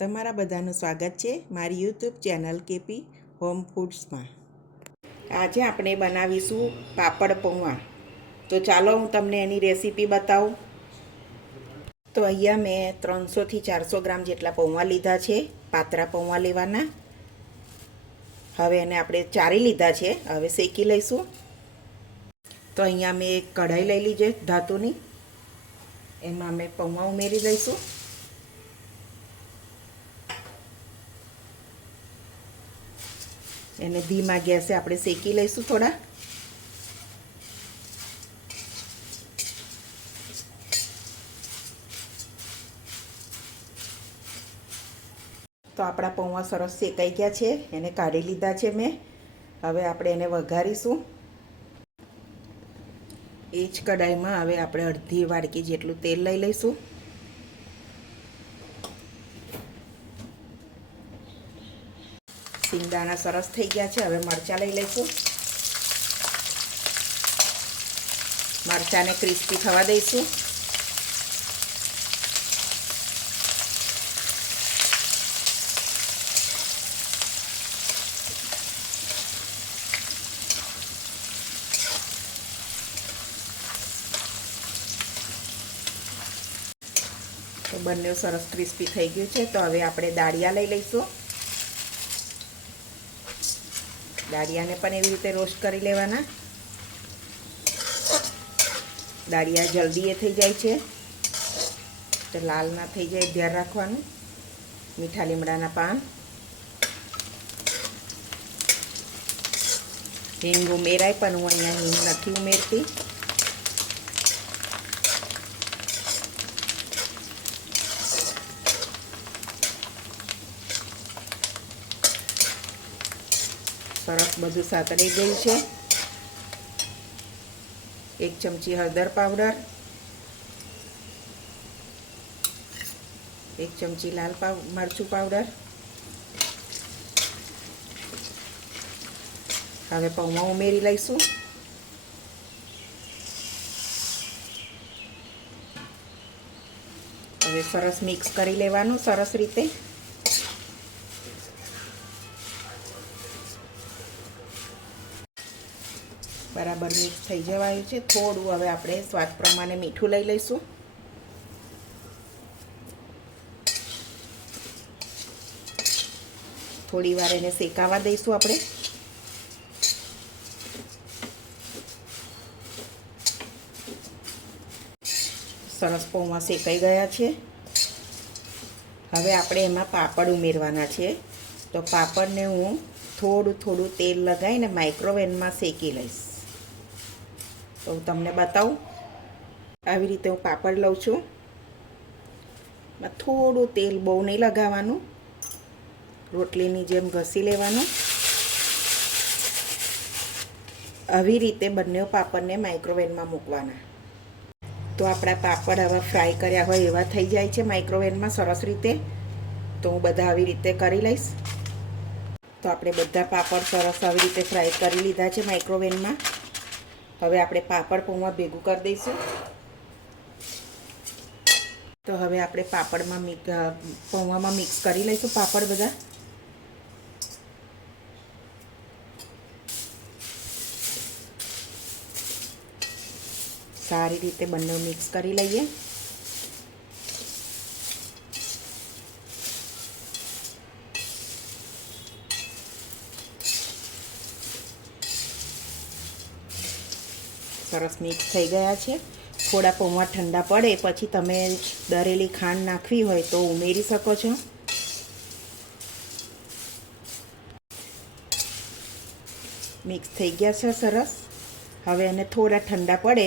તમારા બધાનું સ્વાગત છે મારી યુટ્યુબ ચેનલ કેપી હોમ ફૂડ્સમાં। આજે આપણે બનાવીશું પાપડ પૌવા। તો ચાલો હું તમને એની રેસીપી બતાવું। તો અહીંયા મેં 300 થી 400 ગ્રામ જેટલા પૌવા લીધા છે। પાતળા પૌવા લેવાના। હવે એને આપણે ચારી લીધા છે, હવે શેકી લઈશું। તો અહીંયા મેં એક કઢાઈ લઈ લીધી છે ધાતુની, એમાં અમે પૌવા ઉમેરી દઈશું। એને ધીમા ગેસે આપણે શેકી લઈશું થોડા। તો આપણા પૌવા સરસ શેકાઈ ગયા છે, એને કાઢી લીધા છે મેં। હવે આપણે એને વઘારીશું। એ જ કઢાઈમાં હવે આપણે અડધી વાડકી જેટલું તેલ લઈ લઈશું। સિંગદાણા સરસ થઈ ગયા છે, હવે મરચાં લઈ લઈશું। મરચાંને ક્રિસ્પી થવા દઈશું। તો બંને સરસ ક્રિસ્પી થઈ ગયું છે, તો હવે આપણે દાળિયા લઈ લઈશું। દાળિયાને પણ એવી રીતે રોસ્ટ કરી લેવાના। દાળિયા જલ્દી એ થઈ જાય છે, તો લાલ ના થઈ જાય ધ્યાન રાખવાનું। મીઠા લીમડાના પાન, હિંગ ઉમેરાય પણ હું અહીંયા હિંગ નથી ઉમેરતી। સરસ બધું સાતળી ગયું છે। 1 ચમચી હળદર પાવડર, 1 ચમચી લાલ મરચું પાવડર। હવે પૌવા ઉમેરી લઈશું। હવે સરસ મિક્સ કરી લેવાનું સરસ રીતે। બરાબર મિક્સ થઈ જવાયું છે। થોડું હવે આપણે સ્વાદ પ્રમાણે મીઠું લઈ લઈશું। થોડી વાર એને શેકાવા દઈશું આપણે। સરસ પૌવા શેકાઈ ગયા છે। હવે આપણે એમાં પાપડ ઉમેરવાના છે। તો પાપડને હું થોડું તેલ લગાવીને માઇક્રોવેવમાં શેકી લઈશ। તો હું તમને બતાવું, આવી રીતે હું પાપડ લઉં છું। થોડું તેલ બહુ નહીં લગાવવાનું, રોટલીની જેમ ઘસી લેવાનું। આવી રીતે બંને પાપડને માઇક્રોવેવમાં મૂકવાના। તો આપણા પાપડ હવે ફ્રાય કર્યા હોય એવા થઈ જાય છે માઇક્રોવેવમાં સરસ રીતે। તો હું બધા આવી રીતે કરી લઈશ। તો આપણે બધા પાપડ સરસ આવી રીતે ફ્રાય કરી લીધા છે માઇક્રોવેવમાં। હવે આપણે પાપડ પૌવા ભેગું કરી દઈશું। તો હવે આપણે પાપડમાં પૌવામાં મિક્સ કરી લઈશું પાપડ બધા। સારી રીતે બંને મિક્સ કરી લઈએ। સરસ મિક્સ થઈ ગયા છે। થોડા પૌવા ઠંડા પડે પછી તમે દળેલી ખાંડ નાખવી હોય તો ઉમેરી શકો છો। મિક્સ થઈ ગયા છે સરસ। હવે એને થોડા ઠંડા પડે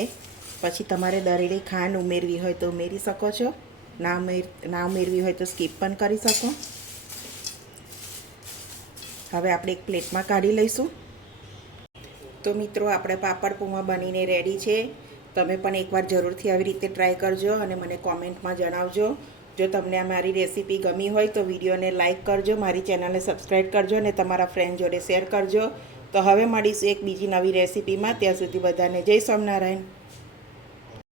પછી તમારે દળેલી ખાંડ ઉમેરવી હોય તો ઉમેરી શકો છો, ના ઉમેરવી હોય તો સ્કીપ પણ કરી શકો। હવે આપણે એક પ્લેટમાં કાઢી લઈશું। તો મિત્રો આપણે પાપડ પૌવા બનીને રેડી છે। તમે પણ એકવાર જરૂરથી આવી રીતે ટ્રાય કરજો અને મને કોમેન્ટમાં જણાવજો। જો તમને આ મારી રેસીપી ગમી હોય તો વિડીયોને લાઇક કરજો, મારી ચેનલને સબસ્ક્રાઈબ કરજો અને તમારા ફ્રેન્ડ જોડે શેર કરજો। તો હવે મળીશું એક બીજી નવી રેસીપીમાં। ત્યાં સુધી બધાને જય સ્વામિનારાયણ।